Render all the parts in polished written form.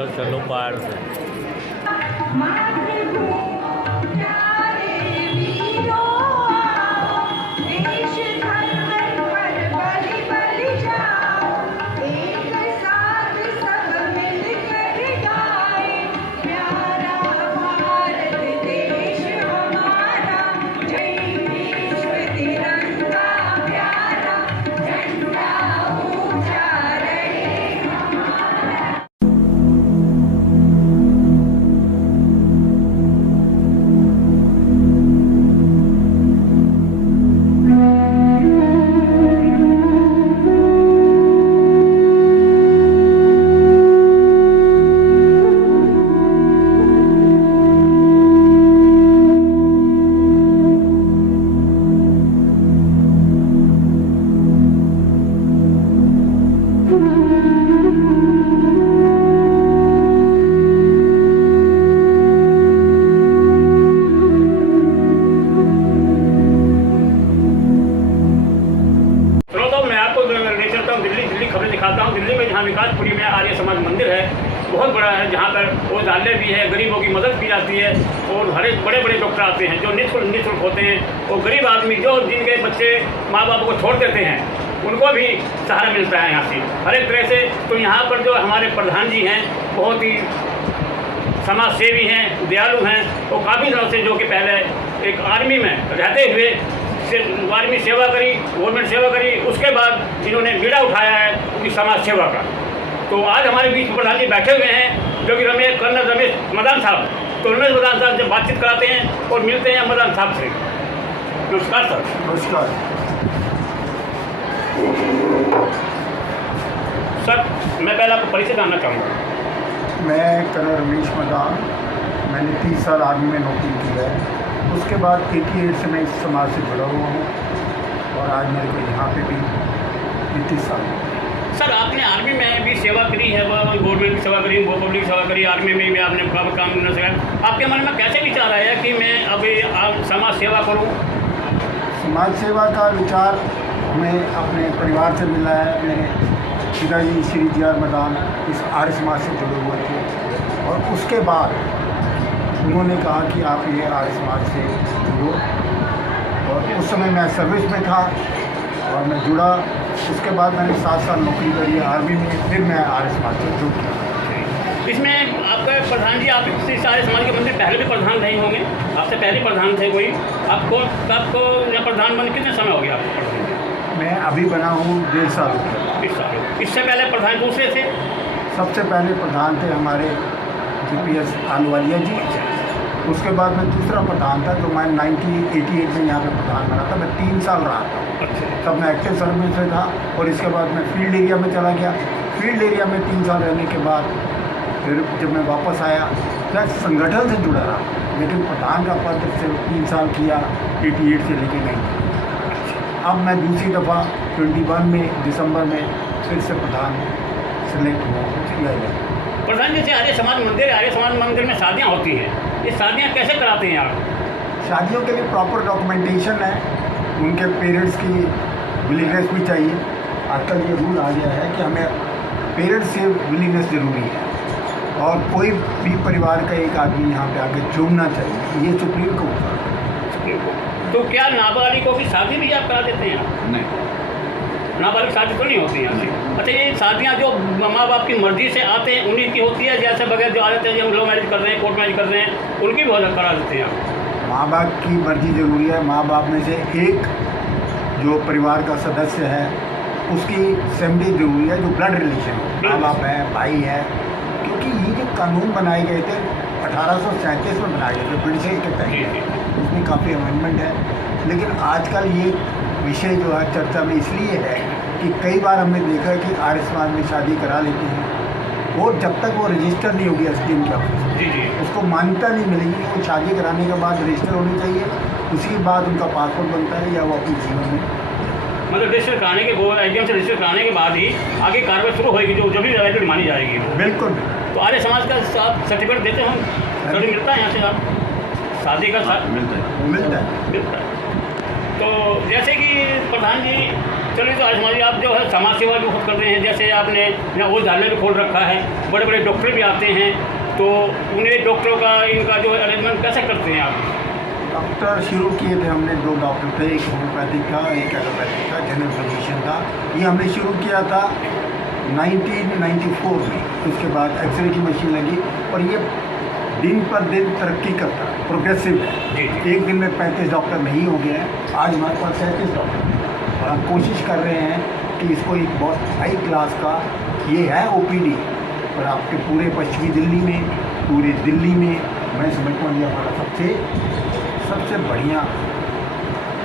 उधर चलो पार से। दिखाता हूँ। दिल्ली में जहाँ विकासपुरी में आर्य समाज मंदिर है, बहुत बड़ा है, जहाँ पर औषधालय भी है, गरीबों की मदद की जाती है और हर एक बड़े बड़े डॉक्टर आते हैं जो निःशुल्क होते हैं। और गरीब आदमी जो जिनके बच्चे माँ बाप को छोड़ देते हैं उनको भी सहारा मिलता है यहाँ से हर एक तरह से। तो यहाँ पर जो हमारे प्रधान जी हैं बहुत ही समाज सेवी हैं, दयालु हैं और काफ़ी दिनों से जो कि पहले एक आर्मी में रहते हुए आर्मी सेवा करी, गवर्नमेंट सेवा करी, उसके बाद इन्होंने बीड़ा उठाया है उनकी समाज सेवा का। तो आज हमारे बीच प्रधान जी बैठे हुए हैं जो कि कर्नल रमेश मदान साहब। तो रमेश मदान साहब जब बातचीत कराते हैं और मिलते हैं मदान साहब से। नमस्कार सर। नमस्कार सर, मैं पहले आपको परिचय जानना चाहूँगा। मैं कर्नल रमेश मदान, मैंने 30 साल आर्मी में नौकरी की है। उसके बाद 88 से मैं इस समाज से जुड़ा हुआ हूँ और आज मेरे को यहाँ पे भी 30 साल। सर, आपने आर्मी में भी सेवा करी है, गवर्नमेंट की सेवा करी, पब्लिक सेवा करी, आर्मी में भी आपने काम करना सिखाया। आपके मन में कैसे विचार आया कि मैं अभी समाज सेवा करूँ? समाज सेवा का विचार हमें अपने परिवार से मिला है। मेरे पिताजी श्री जी.आर. मदान इस आर्य समाज से जुड़े हुए थे और उसके बाद उन्होंने कहा कि आप ये आर्य समाज से जुड़ो। और उस समय मैं सर्विस में था और मैं जुड़ा। उसके बाद मैंने 7 साल नौकरी करी है आर्मी में, फिर मैं आर्य समाज से जुड़ गया। इसमें आपके प्रधान जी, आप इस आर्य समाज के मंदिर पहले भी प्रधान रहे होंगे, आपसे पहले प्रधान थे कोई? आपको या प्रधान बने कितने समय हो गया आपको? मैं अभी बना हूँ 1.5 साल। 20 साल। इससे पहले प्रधान दूसरे थे? सबसे पहले प्रधान थे हमारे GPS आलूवालिया जी। उसके बाद मैं दूसरा प्रधान था जो मैं 1988 में यहाँ पे प्रधान बना था। मैं 3 साल रहा था। अच्छा। तब मैं एक्टिव सर्विस में था और इसके बाद मैं फील्ड एरिया में चला गया। फील्ड एरिया में 3 साल रहने के बाद फिर जब मैं वापस आया मैं संगठन से जुड़ा रहा, लेकिन प्रधान का पद सिर्फ 3 साल किया 88 से लेके नहीं। अब मैं दूसरी दफ़ा 21 में दिसंबर में फिर से प्रधान सेलेक्ट हुआ किया गया। प्रधान जैसे आर्य समाज मंदिर में शादियाँ होती हैं, ये शादियाँ कैसे कराते हैं आप? शादियों के लिए प्रॉपर डॉक्यूमेंटेशन है, उनके पेरेंट्स की विलिंगनेस भी चाहिए। आजकल ये रूल आ गया है कि हमें पेरेंट्स से विलिंगनेस ज़रूरी है और कोई भी परिवार का एक आदमी यहाँ पे आके जुड़ना चाहिए। ये सुप्रीम कोर्ट का। तो क्या नाबालिगों की शादी भी आप करा देते हैं? नहीं, नाबालिग शादी तो नहीं होती है। अच्छा, ये शादियाँ जो माँ बाप की मर्ज़ी से आते हैं उन्हीं की होती है, जैसे बगैर जो आ जाते हैं जो लव मैरिज कर रहे हैं, कोर्ट मैरिज कर रहे हैं, उनकी भी करा देते हैं आप? माँ बाप की मर्जी ज़रूरी है। माँ बाप में से एक जो परिवार का सदस्य है उसकी सहमति ज़रूरी है, जो ब्लड रिलेशन है, माँ बाप है, भाई है। क्योंकि ये जो कानून बनाए गए थे 1837 में बनाए गए थे ब्रिटिश के तहत, उसमें काफ़ी अमेंडमेंट है। लेकिन आजकल ये विषय जो है चर्चा में इसलिए है कि कई बार हमने देखा है कि आर्य समाज में शादी करा लेते हैं और जब तक वो रजिस्टर नहीं होगी SDM के ऑफिस, जी, उसको मान्यता नहीं मिलेगी। वो शादी कराने के बाद रजिस्टर होनी चाहिए, उसके बाद उनका पासपोर्ट बनता है या वो अपने जीवन में मतलब रजिस्टर कराने के SDM से रजिस्टर कराने के बाद ही आगे कार्रवाई शुरू होगी, जो भी वैलिड मानी जाएगी। बिल्कुल। तो आर्य समाज का आप सर्टिफिकेट देते हैं? सर्टिफिकेट मिलता है यहाँ से आप शादी का? मिलता है। तो जैसे कि प्रधान जी चलिए, तो आज हमारी आप जो है समाज सेवा भी बहुत कर रहे हैं, जैसे आपने यहाँ औषधालय भी खोल रखा है, बड़े बड़े डॉक्टर भी आते हैं, तो उन्हें डॉक्टरों का इनका जो अरेंजमेंट कैसे करते हैं आप? डॉक्टर शुरू किए थे हमने, 2 डॉक्टर थे, एक होम्योपैथिक था, एक एलोपैथिक था, जनरल फिजिशियन था। ये हमने शुरू किया था 1994 में। उसके बाद एक्सरे की मशीन लगी और ये दिन पर दिन तरक्की करता है, प्रोग्रेसिव है। एक दिन में 35 डॉक्टर नहीं हो गए हैं, आज हमारे पास 37 डॉक्टर हैं और हम कोशिश कर रहे हैं कि इसको एक बहुत हाई क्लास का ये है OPD, और आपके पूरे पश्चिमी दिल्ली में, पूरी दिल्ली में मैं समझता हूँ ये हमारा सबसे बढ़िया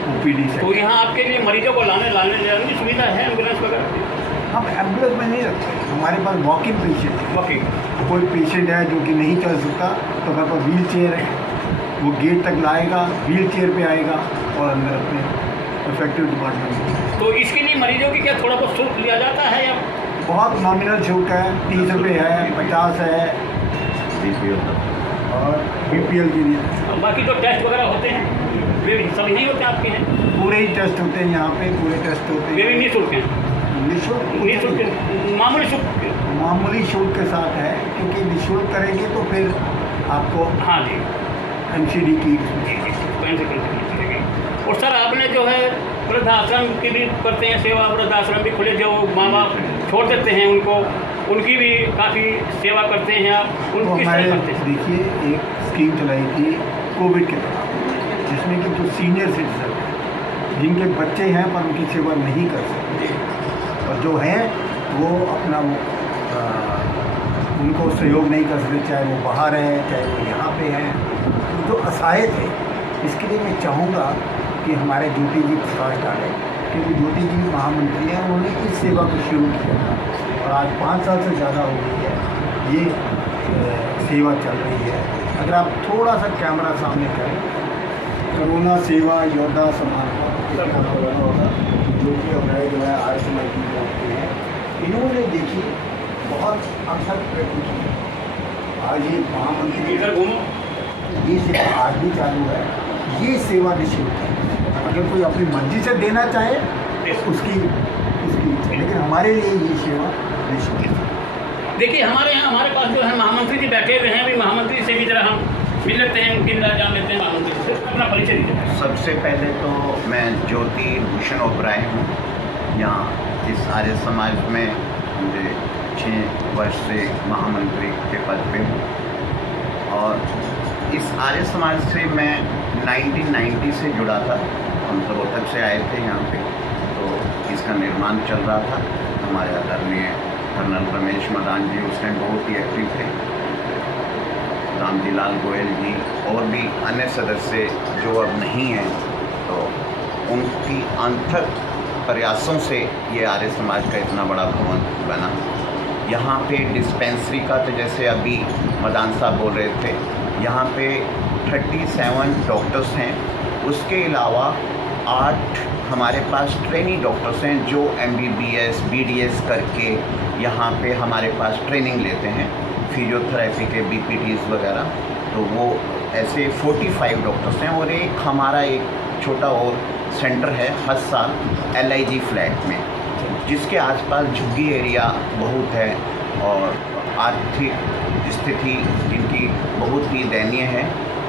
OPD से। तो यहाँ आपके लिए मरीजों को लाने जाने की सुविधा है, एम्बुलेंस वगैरह? हम एम्बुलेंस में नहीं रखते, हमारे पास वॉक इन पेशेंट है। ओके। कोई पेशेंट है जो कि नहीं चल सकता, तो हमारे पास व्हील चेयर है, वो गेट तक लाएगा, व्हील चेयर पे आएगा और अंदर अपने इफेक्टिव डिपार्टमेंट। तो इसके लिए मरीजों की क्या थोड़ा बहुत शुल्क लिया जाता है या? बहुत नॉमिनल शुल्क है, 30 रुपये है, 50 है, और BPL के लिए। बाकी जो टेस्ट वगैरह होते हैं वे भी सब यहीं होते हैं आपके हैं? पूरे ही टेस्ट होते हैं यहाँ पे, पूरे टेस्ट होते वे हैं। भी निःशुल्क हैं? निःशुल्क, मामूली शुल्क? मामूली शुल्क के साथ है, क्योंकि निःशुल्क करेंगे तो फिर आपको हाँ जी, MCD की और सर आपने जो है वृद्धाश्रम की भी करते हैं सेवा, वृद्धाश्रम भी खुले, जो माँ बाप छोड़ देते हैं उनको, उनकी भी काफ़ी सेवा करते हैं आप? तो उनको किस हमारे तरह करते हैं? देखिए एक स्कीम चलाई थी कोविड के दौरान, जिसमें कि जो सीनियर सिटीजन हैं, जिनके बच्चे हैं पर उनकी सेवा नहीं कर सकते, और जो हैं वो अपना उनको सहयोग नहीं कर सकते, चाहे वो बाहर हैं चाहे वो यहाँ पे हैं, तो जो असहाय थे, इसके लिए मैं चाहूँगा कि हमारे ज्योति जी प्रकाश डालें, क्योंकि ज्योति जी महामंत्री हैं, उन्होंने इस सेवा को शुरू किया था और आज 5 साल से ज़्यादा हो गई है ये सेवा चल रही है। अगर आप थोड़ा सा कैमरा सामने करें, कोरोना सेवा योद्धा सम्मान होगा, जो कि हमारे जो है आयुष्मान जी होते हैं, इन्होंने देखिए बहुत अवसर प्रयत्न किए। आज ये महामंत्री इधर घूमो। ये सेवा आज भी चालू है, ये सेवा निःशुल्क है। अगर कोई अपनी मर्जी से देना चाहे उसकी लेकिन हमारे लिए ये सेवा निःशुल्क है। देखिए हमारे यहाँ हमारे पास जो है महामंत्री जी बैठे हुए हैं, अभी महामंत्री से भी जरा हम मिल लेते हैं, उनकी जान लेते हैं महामंत्री से। अपना परिचय दीजिए। सबसे पहले तो मैं ज्योति भूषण ओबराय हूँ, यहाँ इस आर्य समाज में मुझे 6 वर्ष से महामंत्री के पद पे हूँ, और इस आर्य समाज से मैं 1990 से जुड़ा था। हम रोहतक से आए थे यहाँ पे, तो इसका निर्माण चल रहा था। हमारे आदरणीय कर्नल रमेश मदान जी उस टाइम बहुत ही एक्टिव थे, रामजी लाल गोयल जी और भी अन्य सदस्य जो अब नहीं हैं, तो उनकी अथक प्रयासों से ये आर्य समाज का इतना बड़ा भवन बना। यहाँ पे डिस्पेंसरी का तो जैसे अभी मदान साहब बोल रहे थे, यहाँ पे 37 डॉक्टर्स हैं, उसके अलावा 8 हमारे पास ट्रेनी डॉक्टर्स हैं जो MBBS BDS करके यहाँ पे हमारे पास ट्रेनिंग लेते हैं, फिजियोथेरेपी के BPTs वगैरह। तो वो ऐसे 45 डॉक्टर्स हैं, और एक हमारा एक छोटा और सेंटर है हस्साल LIG फ्लैट में, जिसके आसपास झुग्गी एरिया बहुत है और आर्थिक स्थिति इनकी बहुत ही दयनीय है।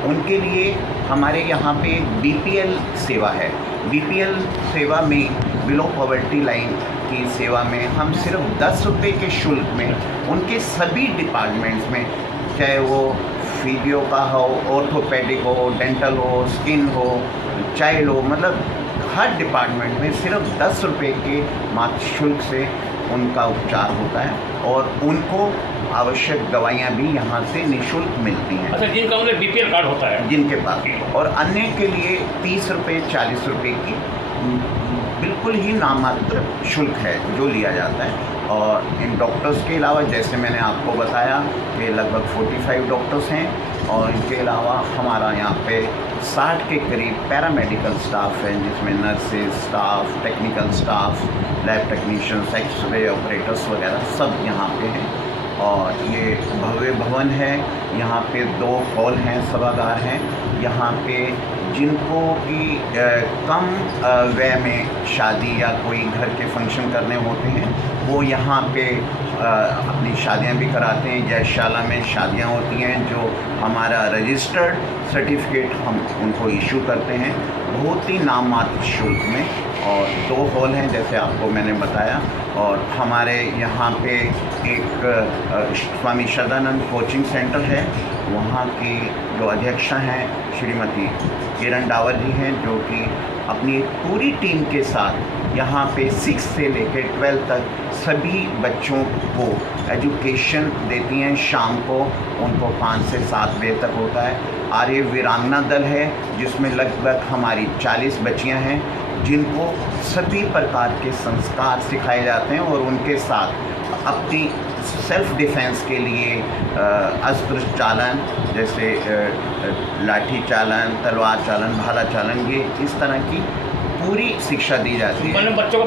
उनके लिए हमारे यहाँ पे BPL सेवा है। BPL सेवा में बिलो पॉवर्टी लाइन की सेवा में हम सिर्फ 10 रुपये के शुल्क में उनके सभी डिपार्टमेंट्स में, चाहे वो फिजियो का हो, ऑर्थोपेडिक हो, डेंटल हो, स्किन हो, चाइल्ड हो, मतलब हर डिपार्टमेंट में सिर्फ 10 रुपये के मात्र शुल्क से उनका उपचार होता है, और उनको आवश्यक दवाइयाँ भी यहाँ से निःशुल्क मिलती हैं। अच्छा, जिनका मतलब BPL कार्ड होता है जिनके पास, और अन्य के लिए 30 रुपये 40 रुपये की बिल्कुल ही नामात्र शुल्क है जो लिया जाता है। और इन डॉक्टर्स के अलावा जैसे मैंने आपको बताया कि लगभग 45 डॉक्टर्स हैं, और इनके अलावा हमारा यहाँ पे 60 के करीब पैरामेडिकल स्टाफ है, जिसमें nurses staff, technical staff, lab technicians, x-ray operators वगैरह सब यहाँ पे हैं। और ये भव्य भवन है, यहाँ पे 2 हॉल हैं, सभागार हैं, यहाँ पे जिनको कि कम व्यय में शादी या कोई घर के फंक्शन करने होते हैं, वो यहाँ पे अपनी शादियाँ भी कराते हैं। यशशाला में शादियाँ होती हैं जो हमारा रजिस्टर्ड सर्टिफिकेट हम उनको इशू करते हैं बहुत ही नाम मात्र शुल्क में। और 2 हॉल हैं जैसे आपको मैंने बताया। और हमारे यहाँ पे एक स्वामी श्रद्धानंद कोचिंग सेंटर है, वहाँ की जो अध्यक्षा हैं श्रीमती किरण डावर जी हैं, जो कि अपनी पूरी टीम के साथ यहाँ पे 6 से लेकर 12 तक सभी बच्चों को एजुकेशन देती हैं। शाम को उनको 5 से 7 बजे तक होता है। आर्य वीरांगना दल है जिसमें लगभग हमारी 40 बच्चियाँ हैं जिनको सभी प्रकार के संस्कार सिखाए जाते हैं और उनके साथ अपनी सेल्फ डिफेंस के लिए अस्त्र चालन जैसे लाठी चालन, तलवार चालन, भाला चालन, ये इस तरह की पूरी शिक्षा दी जाती है। मतलब बच्चों को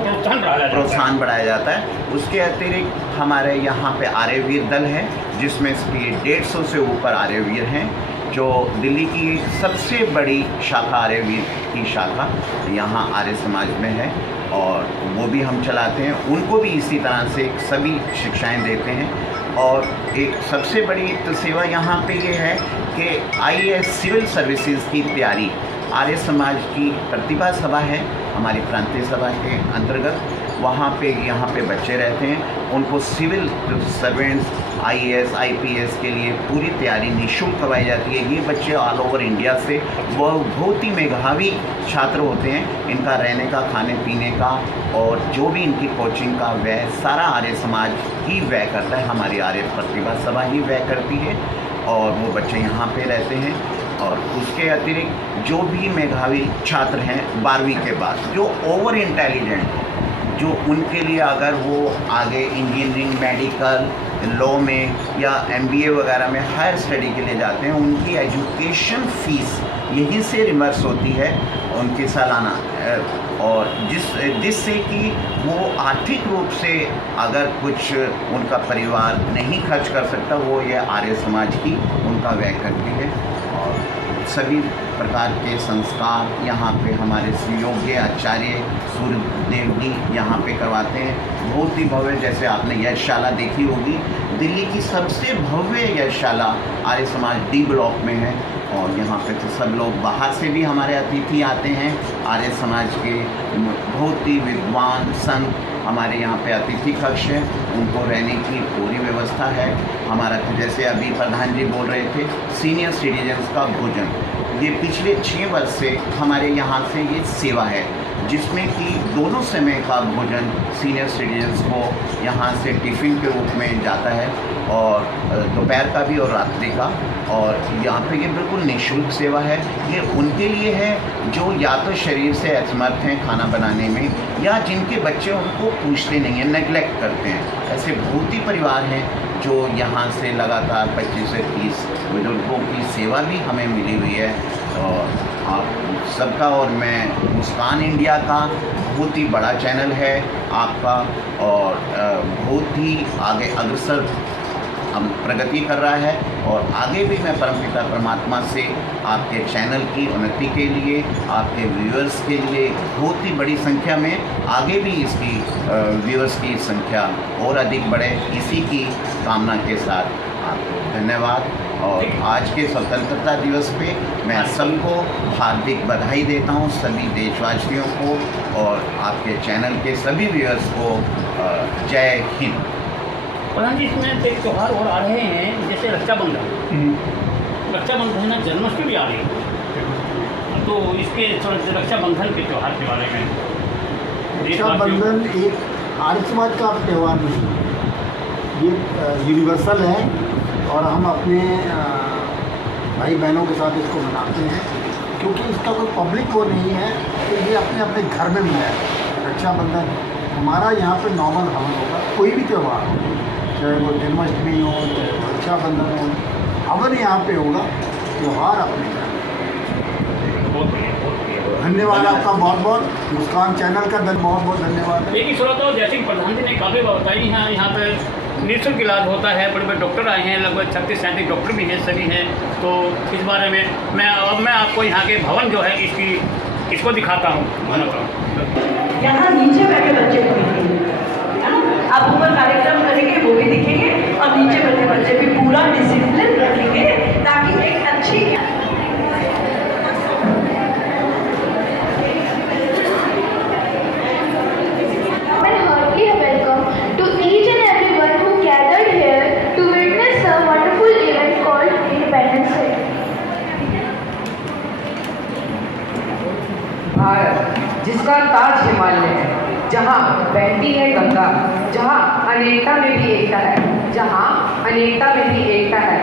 प्रोत्साहन बढ़ाया जाता है। उसके अतिरिक्त हमारे यहाँ पे आर्यवीर दल है जिसमें 150 से ऊपर आर्यवीर हैं, जो दिल्ली की सबसे बड़ी शाखा आर्यवीर की शाखा यहाँ आर्य समाज में है और वो भी हम चलाते हैं। उनको भी इसी तरह से सभी शिक्षाएं देते हैं। और एक सबसे बड़ी तो सेवा यहाँ पे ये है कि IAS सिविल सर्विसेज की तैयारी आर्य समाज की प्रतिभा सभा है हमारी प्रांतीय सभा के अंतर्गत। वहाँ पे यहाँ पे बच्चे रहते हैं, उनको सिविल सर्वेंट्स IAS IPS के लिए पूरी तैयारी निःशुल्क करवाई जाती है। ये बच्चे ऑल ओवर इंडिया से वो बहुत ही मेधावी छात्र होते हैं। इनका रहने का, खाने पीने का और जो भी इनकी कोचिंग का व्यय सारा आर्य समाज ही व्यय करता है, हमारी आर्य प्रतिभा सभा ही व्यय करती है। और वो बच्चे यहाँ पे रहते हैं। और उसके अतिरिक्त जो भी मेधावी छात्र हैं 12वीं के बाद, जो ओवर इंटेलिजेंट, जो उनके लिए अगर वो आगे इंजीनियरिंग, मेडिकल, लॉ में या MBA वगैरह में हायर स्टडी के लिए जाते हैं, उनकी एजुकेशन फ़ीस यहीं से रिमर्स होती है उनकी सालाना। और जिससे कि वो आर्थिक रूप से अगर कुछ उनका परिवार नहीं खर्च कर सकता, वो ये आर्य समाज ही उनका व्यय करती है। और सभी प्रकार के संस्कार यहाँ पे हमारे सुयोग्य आचार्य सूर्यदेव जी यहाँ पे करवाते हैं। बहुत ही भव्य, जैसे आपने यशशाला देखी होगी, दिल्ली की सबसे भव्य यशशाला आर्य समाज D ब्लॉक में है। और यहाँ पे तो सब लोग बाहर से भी हमारे अतिथि आते हैं। आर्य समाज के बहुत ही विद्वान संत हमारे यहाँ पे अतिथि कक्ष है, उनको रहने की पूरी व्यवस्था है। हमारा जैसे अभी प्रधान जी बोल रहे थे, सीनियर सिटीजन्स का भोजन, ये पिछले 6 वर्ष से हमारे यहाँ से ये सेवा है, जिसमें कि दोनों समय का भोजन सीनियर सिटीजन्स को यहाँ से टिफ़िन के रूप में जाता है, और दोपहर का भी और रात्रि का। और यहाँ पे ये बिल्कुल निःशुल्क सेवा है। ये उनके लिए है जो या तो शरीर से असमर्थ हैं खाना बनाने में, या जिनके बच्चे उनको पूछते नहीं हैं, नेगलेक्ट करते हैं। ऐसे बहुत ही परिवार हैं जो यहाँ से लगातार 25 से 30 बुजुर्गों की सेवा भी हमें मिली हुई है। और आप सबका, और मैं मुस्कान इंडिया का बहुत ही बड़ा चैनल है आपका, और बहुत ही आगे अग्रसर हम प्रगति कर रहा है। और आगे भी मैं परमपिता परमात्मा से आपके चैनल की उन्नति के लिए, आपके व्यूअर्स के लिए बहुत ही बड़ी संख्या में आगे भी इसकी व्यूअर्स की संख्या और अधिक बढ़े, इसी की कामना के साथ आपको धन्यवाद। और आज के स्वतंत्रता दिवस पे मैं सबको हार्दिक बधाई देता हूँ, सभी देशवासियों को और आपके चैनल के सभी व्यूअर्स को जय हिंद। प्रधान जी, इसमें एक त्यौहार और आ रहे हैं, जैसे रक्षाबंधन। रक्षाबंधन जन्माष्टमी भी आ रही है, तो इसके रक्षाबंधन के त्यौहार के बारे में। रक्षाबंधन एक आर्य समाज का त्यौहार नहीं है, ये यूनिवर्सल है और हम अपने भाई बहनों के साथ इसको मनाते हैं, क्योंकि इसका कोई पब्लिक वो नहीं है, तो ये अपने अपने घर में मिला है। रक्षाबंधन हमारा यहाँ पे नॉर्मल हवन होगा, कोई भी त्यौहार हो, चाहे वो जन्माष्टमी हो, चाहे वो रक्षाबंधन हो, हवन यहाँ पे होगा, त्यौहार अपने घर। धन्यवाद आपका बहुत बहुत, मुस्कान चैनल का बहुत बहुत धन्यवाद। एक ही सुना तो जैसे कि प्रधान जी ने काफ़ी बताई हैं यहाँ पे निःशुल्क इलाज होता है। बड़े बड़े डॉक्टर आए हैं, लगभग 36-37 डॉक्टर भी हैं, सभी हैं। तो इस बारे में मैं आपको यहाँ के भवन जो है इसको दिखाता हूँ। यहाँ नीचे बैठे बच्चे को दिखेंगे, है ना? आप ऊपर कार्यक्रम करेंगे वो भी दिखेंगे, और नीचे बैठे बच्चे भी पूरा डिसिप्लिन रखेंगे ताकि एक अच्छी heartily welcome to each and everyone who gathered here to witness a wonderful event called Independence Day. Bharat जिसका ताज हिमालय है, जहाँ बहती है गंगा, जहाँ अनेकता में भी एकता है, जहाँ अनेकता में भी एकता है,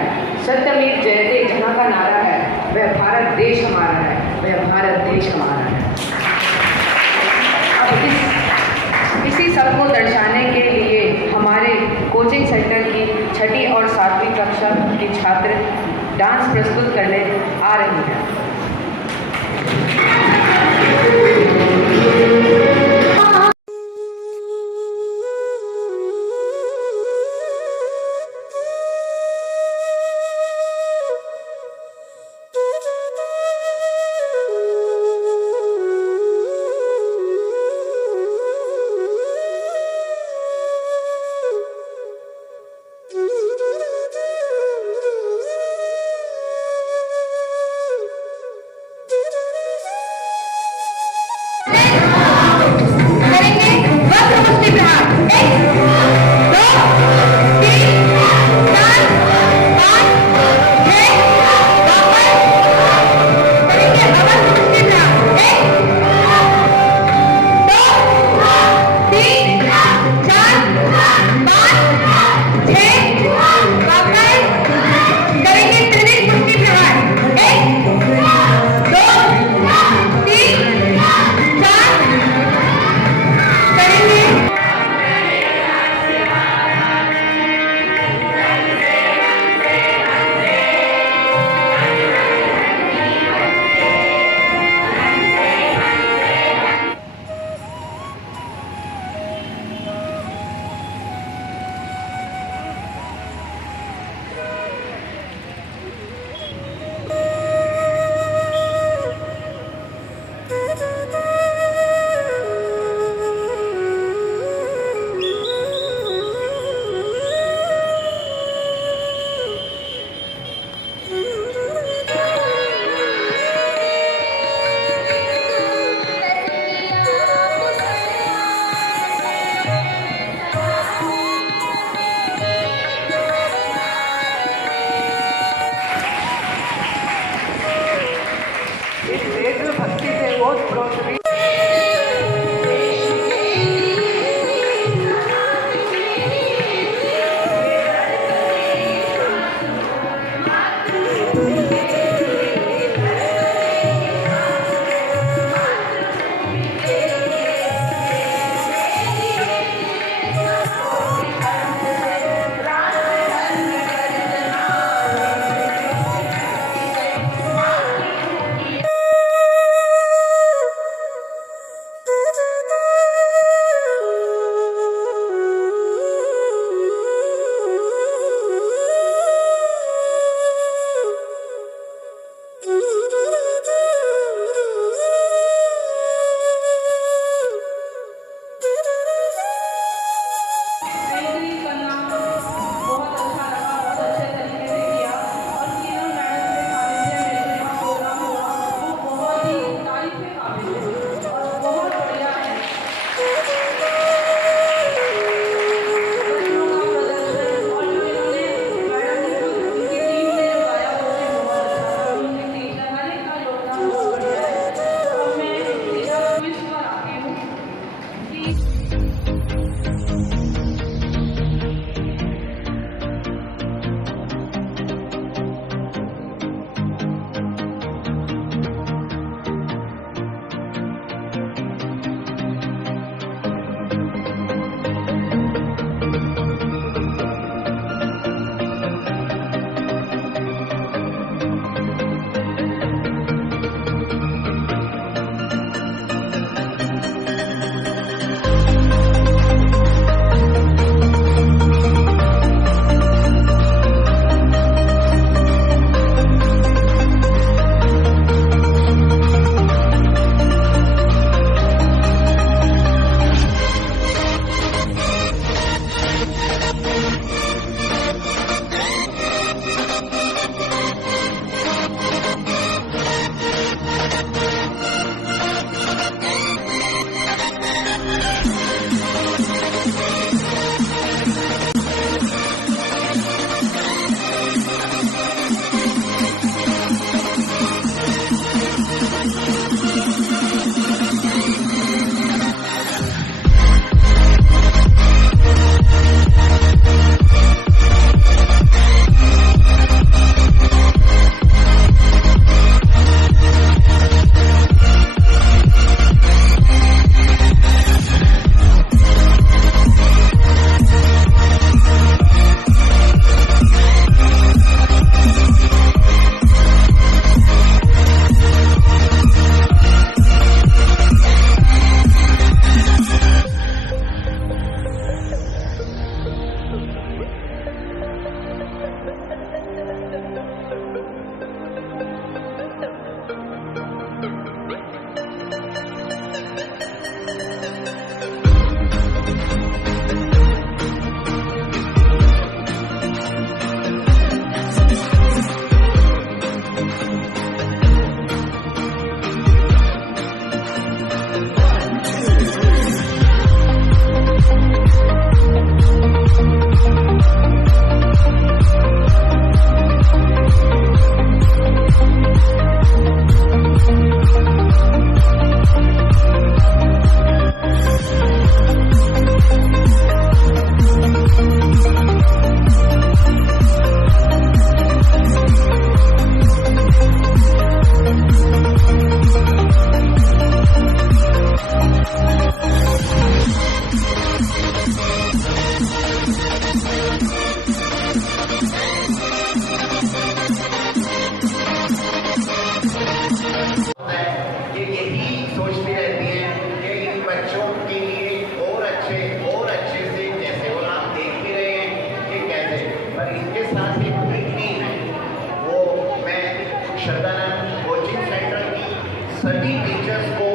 सत्यमेव जयते जहाँ का नारा है, वह भारत देश हमारा है, वह भारत देश हमारा है। अब इसी सब को दर्शाने के लिए हमारे कोचिंग सेंटर की 6ठी और 7वीं कक्षा की छात्र डांस प्रस्तुत करने आ रही हैं। श्रद्धानंद कोचिंग सेंटर की सभी टीचर्स को